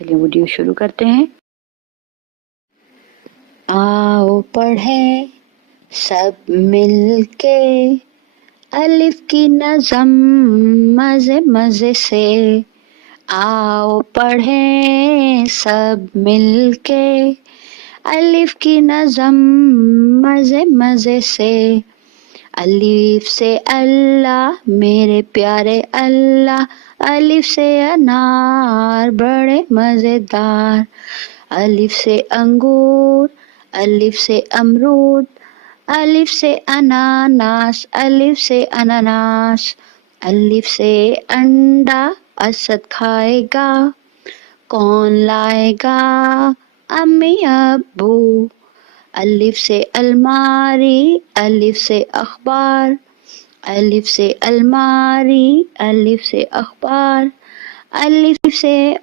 چلیے ویڈیو شروع کرتے ہیں۔ آؤ پڑھیں سب مل کے الف کی نظم مزے مزے سے، آؤ پڑھیں سب مل کے الف کی نظم مزے مزے سے۔ الف سے اللہ میرے پیارے اللہ، الف سے انار بڑے مزیدار، الف سے انگور، الف سے امرود، الف سے اناناس، الف سے اناناس، الف سے انڈا اسد کھائے گا، کون لائے گا امی ابو۔ الف سے الماری، الف سے اخبار، الف سے الماری، الف سے اخبار، الف سے